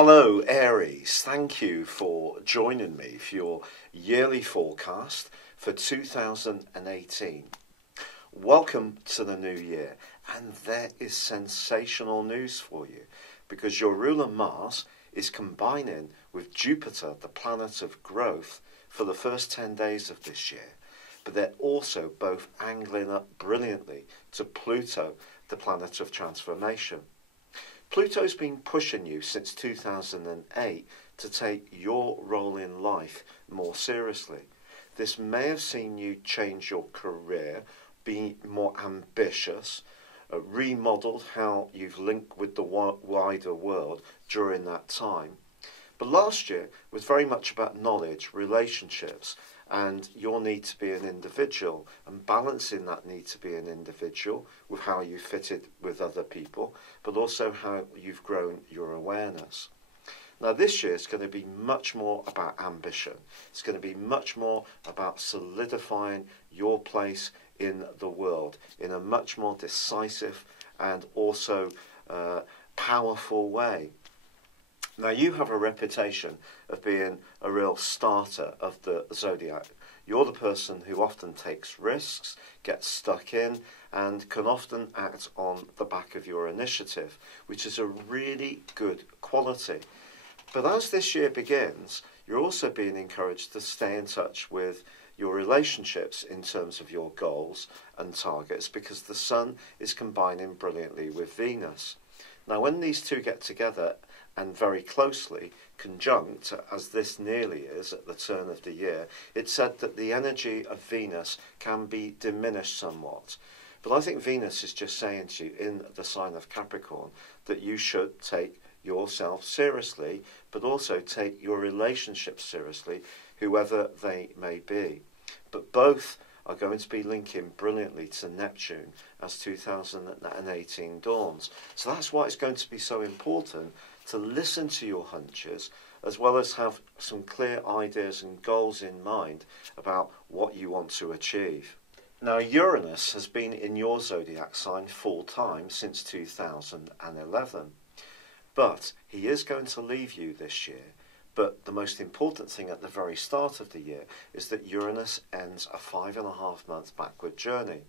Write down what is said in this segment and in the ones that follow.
Hello Aries, thank you for joining me for your yearly forecast for 2018. Welcome to the new year, and there is sensational news for you because your ruler Mars is combining with Jupiter, the planet of growth, for the first 10 days of this year, but they're also both angling up brilliantly to Pluto, the planet of transformation. Pluto's been pushing you since 2008 to take your role in life more seriously. This may have seen you change your career, be more ambitious, remodeled how you've linked with the wider world during that time. But last year was very much about knowledge, relationships, and your need to be an individual, and balancing that need to be an individual with how you fitted with other people, but also how you've grown your awareness. Now this year is going to be much more about ambition. It's going to be much more about solidifying your place in the world in a much more decisive and also powerful way. Now you have a reputation of being a real starter of the Zodiac. You're the person who often takes risks, gets stuck in, and can often act on the back of your initiative, which is a really good quality. But as this year begins, you're also being encouraged to stay in touch with your relationships in terms of your goals and targets, because the Sun is combining brilliantly with Venus. Now when these two get together and very closely conjunct, as this nearly is at the turn of the year, it's said that the energy of Venus can be diminished somewhat. But I think Venus is just saying to you in the sign of Capricorn that you should take yourself seriously, but also take your relationships seriously, whoever they may be. But both are going to be linking brilliantly to Neptune as 2018 dawns. So that's why it's going to be so important to listen to your hunches, as well as have some clear ideas and goals in mind about what you want to achieve. Now Uranus has been in your zodiac sign full time since 2011, but he is going to leave you this year. But the most important thing at the very start of the year is that Uranus ends a 5.5 month backward journey.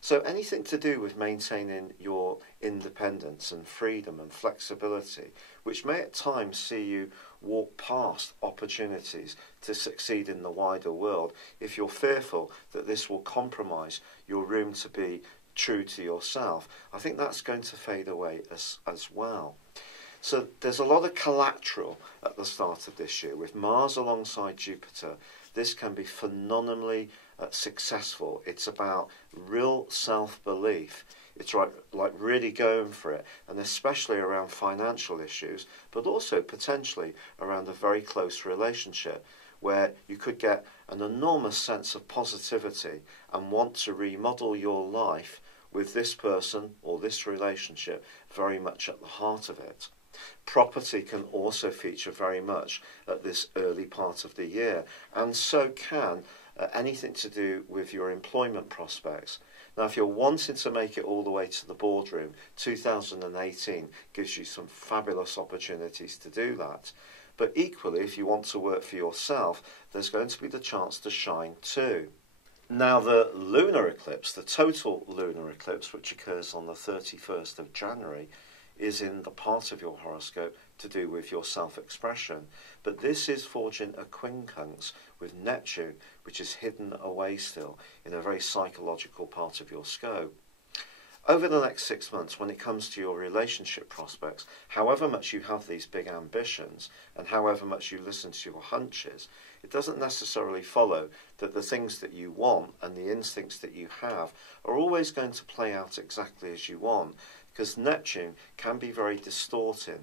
So anything to do with maintaining your independence and freedom and flexibility, which may at times see you walk past opportunities to succeed in the wider world, if you're fearful that this will compromise your room to be true to yourself, I think that's going to fade away as well. So there's a lot of collateral at the start of this year. With Mars alongside Jupiter, this can be phenomenally successful. It's about real self-belief. It's like really going for it, and especially around financial issues, but also potentially around a very close relationship where you could get an enormous sense of positivity and want to remodel your life with this person or this relationship very much at the heart of it. Property can also feature very much at this early part of the year, and so can anything to do with your employment prospects. Now, if you're wanting to make it all the way to the boardroom, 2018 gives you some fabulous opportunities to do that. But equally, if you want to work for yourself, there's going to be the chance to shine too. Now, the lunar eclipse, the total lunar eclipse, which occurs on the 31st of January, is in the part of your horoscope to do with your self-expression. But this is forging a quincunx with Neptune, which is hidden away still in a very psychological part of your scope. Over the next 6 months, when it comes to your relationship prospects, however much you have these big ambitions and however much you listen to your hunches, it doesn't necessarily follow that the things that you want and the instincts that you have are always going to play out exactly as you want, because Neptune can be very distorting.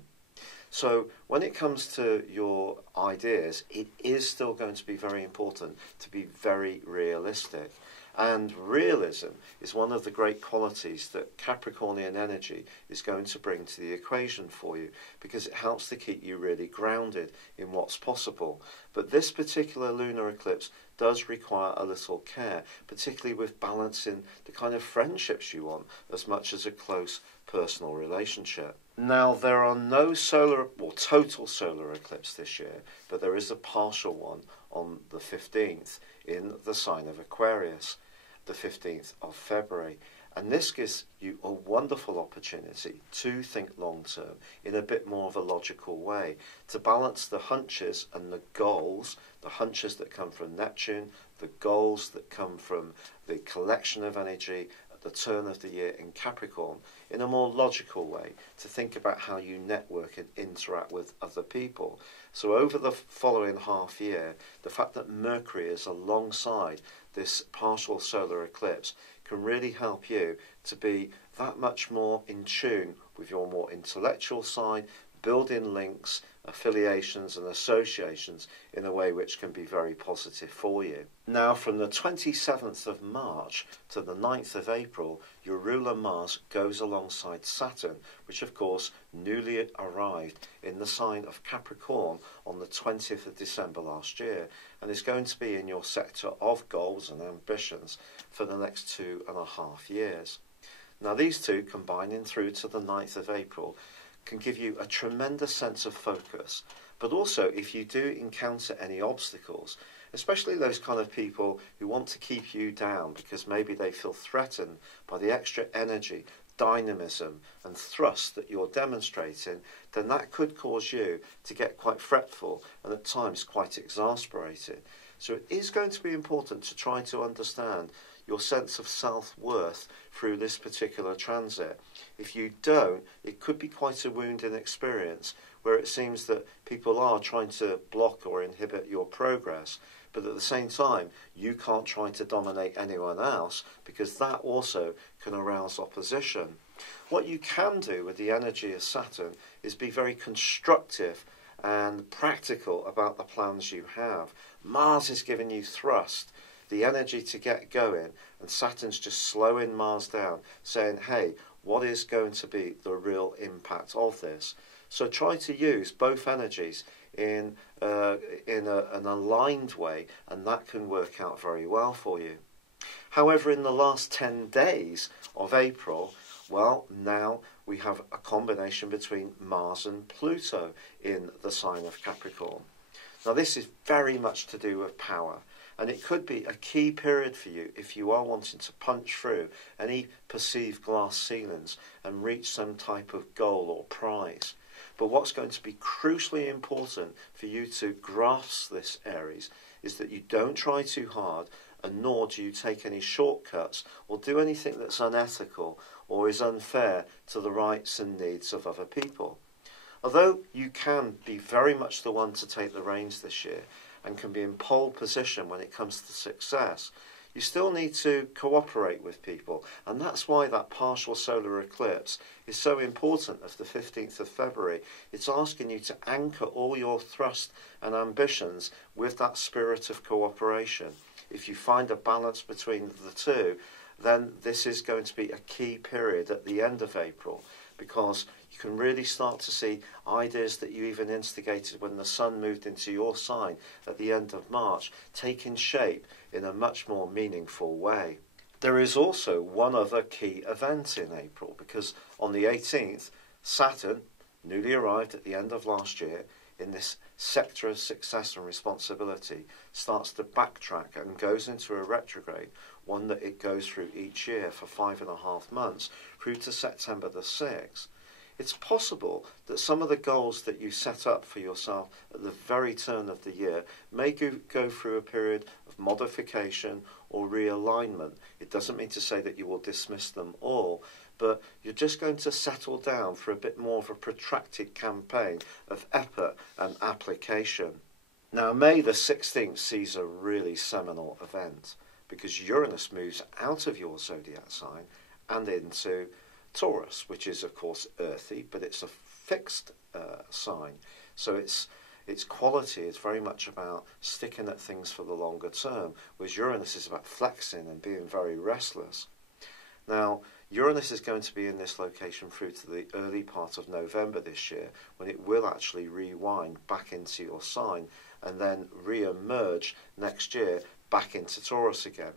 So when it comes to your ideas, it is still going to be very important to be very realistic. And realism is one of the great qualities that Capricornian energy is going to bring to the equation for you, because it helps to keep you really grounded in what's possible. But this particular lunar eclipse does require a little care, particularly with balancing the kind of friendships you want as much as a close personal relationship. Now, there are no solar or total solar eclipse this year, but there is a partial one on the 15th in the sign of Aquarius, the 15th of February. And this gives you a wonderful opportunity to think long term in a bit more of a logical way, to balance the hunches and the goals, the hunches that come from Neptune, the goals that come from the collection of energy at the turn of the year in Capricorn, in a more logical way, to think about how you network and interact with other people. So over the following half year, the fact that Mercury is alongside this partial solar eclipse can really help you to be that much more in tune with your more intellectual side, building links, affiliations and associations in a way which can be very positive for you. Now, from the 27th of March to the 9th of April, your ruler Mars goes alongside Saturn, which of course newly arrived in the sign of Capricorn on the 20th of December last year, and is going to be in your sector of goals and ambitions for the next 2.5 years. Now, these two combining through to the 9th of April can give you a tremendous sense of focus, but also if you do encounter any obstacles, especially those kind of people who want to keep you down because maybe they feel threatened by the extra energy, dynamism and thrust that you're demonstrating, then that could cause you to get quite fretful and at times quite exasperated. So it is going to be important to try to understand your sense of self-worth through this particular transit. If you don't, it could be quite a wounding experience where it seems that people are trying to block or inhibit your progress, but at the same time you can't try to dominate anyone else, because that also can arouse opposition. What you can do with the energy of Saturn is be very constructive and practical about the plans you have. Mars is giving you thrust, the energy to get going, and Saturn's just slowing Mars down, saying, hey, what is going to be the real impact of this? So try to use both energies in an aligned way, and that can work out very well for you. However, in the last 10 days of April, well, now we have a combination between Mars and Pluto in the sign of Capricorn. Now, this is very much to do with power, and it could be a key period for you if you are wanting to punch through any perceived glass ceilings and reach some type of goal or prize. But what's going to be crucially important for you to grasp this, Aries, is that you don't try too hard, and nor do you take any shortcuts or do anything that's unethical or is unfair to the rights and needs of other people. Although you can be very much the one to take the reins this year and can be in pole position when it comes to success, you still need to cooperate with people. And that's why that partial solar eclipse is so important of the 15th of February. It's asking you to anchor all your thrust and ambitions with that spirit of cooperation. If you find a balance between the two, then this is going to be a key period at the end of April, because you can really start to see ideas that you even instigated when the sun moved into your sign at the end of March taking shape in a much more meaningful way. There is also one other key event in April, because on the 18th, Saturn, newly arrived at the end of last year in this sector of success and responsibility, starts to backtrack and goes into a retrograde, one that it goes through each year for 5.5 months, through to September the 6th. It's possible that some of the goals that you set up for yourself at the very turn of the year may go through a period of modification or realignment. It doesn't mean to say that you will dismiss them all, but you're just going to settle down for a bit more of a protracted campaign of effort and application. Now, May the 16th sees a really seminal event, because Uranus moves out of your zodiac sign and into Taurus, which is of course earthy, but it's a fixed sign. So it's its quality is very much about sticking at things for the longer term, whereas Uranus is about flexing and being very restless. Now, Uranus is going to be in this location through to the early part of November this year, when it will actually rewind back into your sign and then re-emerge next year back into Taurus again.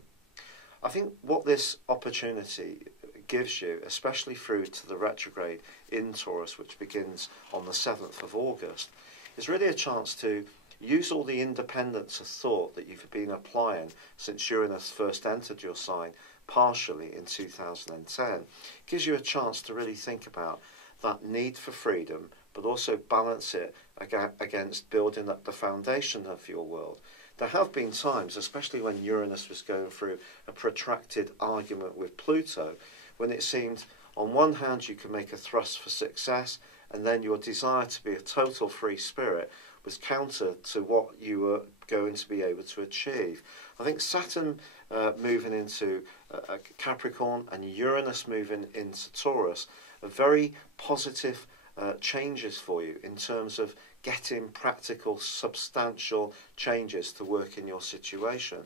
I think what this opportunity gives you, especially through to the retrograde in Taurus, which begins on the 7th of August, is really a chance to use all the independence of thought that you've been applying since Uranus first entered your sign partially in 2010. It gives you a chance to really think about that need for freedom, but also balance it against building up the foundation of your world. There have been times, especially when Uranus was going through a protracted argument with Pluto, when it seemed on one hand you could make a thrust for success, and then your desire to be a total free spirit was counter to what you were going to be able to achieve. I think Saturn moving into Capricorn and Uranus moving into Taurus are very positive changes for you in terms of getting practical, substantial changes to work in your situation.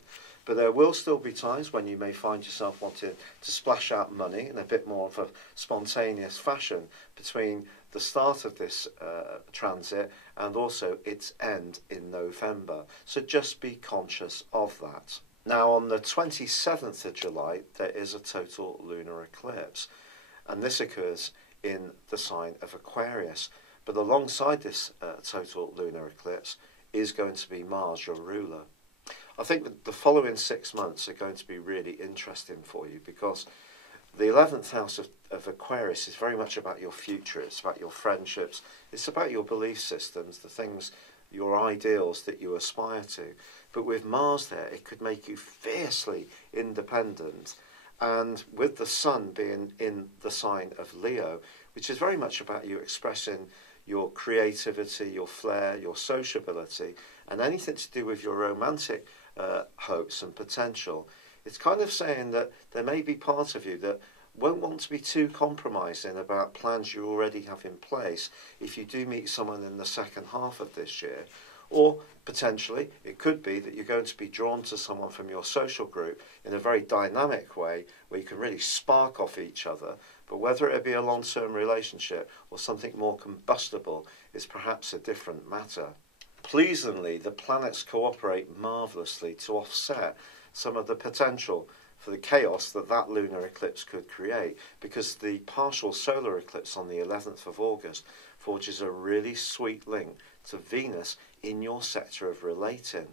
But there will still be times when you may find yourself wanting to splash out money in a bit more of a spontaneous fashion between the start of this transit and also its end in November. So just be conscious of that. Now, on the 27th of July, there is a total lunar eclipse, and this occurs in the sign of Aquarius. But alongside this total lunar eclipse is going to be Mars, your ruler. I think that the following 6 months are going to be really interesting for you, because the 11th house of Aquarius is very much about your future. It's about your friendships. It's about your belief systems, the things, your ideals that you aspire to. But with Mars there, it could make you fiercely independent. And with the sun being in the sign of Leo, which is very much about you expressing your creativity, your flair, your sociability, and anything to do with your romantic hopes and potential, it's kind of saying that there may be part of you that won't want to be too compromising about plans you already have in place if you do meet someone in the second half of this year. Or potentially it could be that you're going to be drawn to someone from your social group in a very dynamic way where you can really spark off each other. But whether it be a long-term relationship or something more combustible is perhaps a different matter. Pleasingly, the planets cooperate marvellously to offset some of the potential for the chaos that lunar eclipse could create, because the partial solar eclipse on the 11th of August forges a really sweet link to Venus in your sector of relating.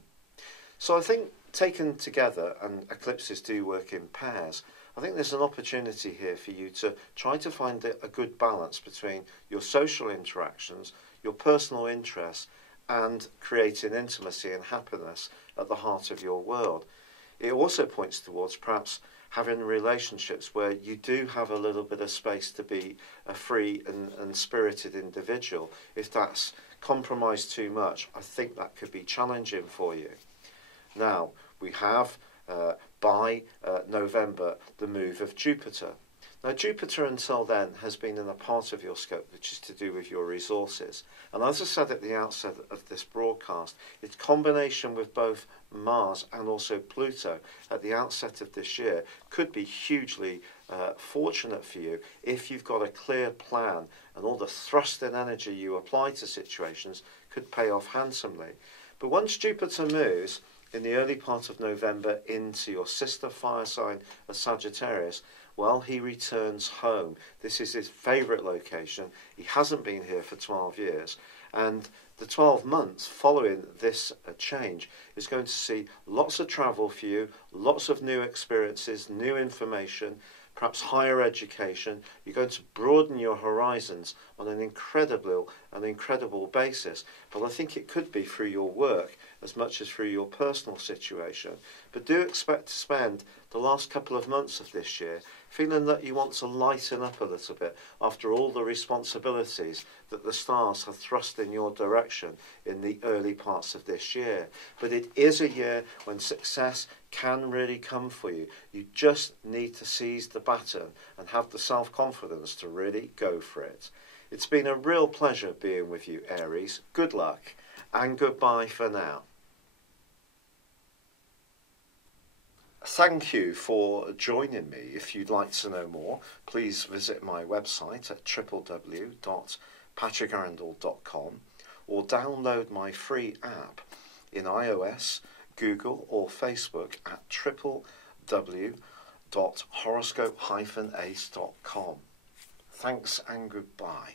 So I think taken together, and eclipses do work in pairs, I think there's an opportunity here for you to try to find a good balance between your social interactions, your personal interests, and creating intimacy and happiness at the heart of your world. It also points towards perhaps having relationships where you do have a little bit of space to be a free and spirited individual. If that's compromised too much, I think that could be challenging for you. Now, we have by November the move of Jupiter. Now, Jupiter until then has been in a part of your scope which is to do with your resources. And as I said at the outset of this broadcast, its combination with both Mars and also Pluto at the outset of this year could be hugely fortunate for you if you've got a clear plan, and all the thrust and energy you apply to situations could pay off handsomely. But once Jupiter moves in the early part of November into your sister fire sign of Sagittarius, well, he returns home. This is his favourite location. He hasn't been here for 12 years. And the 12 months following this change is going to see lots of travel for you, lots of new experiences, new information, perhaps higher education. You're going to broaden your horizons on an incredible basis. But I think it could be through your work as much as through your personal situation. But do expect to spend the last couple of months of this year feeling that you want to lighten up a little bit after all the responsibilities that the stars have thrust in your direction in the early parts of this year. But it is a year when success can really come for you. You just need to seize the baton and have the self-confidence to really go for it. It's been a real pleasure being with you, Aries. Good luck. and goodbye for now. Thank you for joining me. If you'd like to know more, please visit my website at www.patrickarundell.com or download my free app in iOS, Google or Facebook at www.horoscope-ace.com. Thanks and goodbye.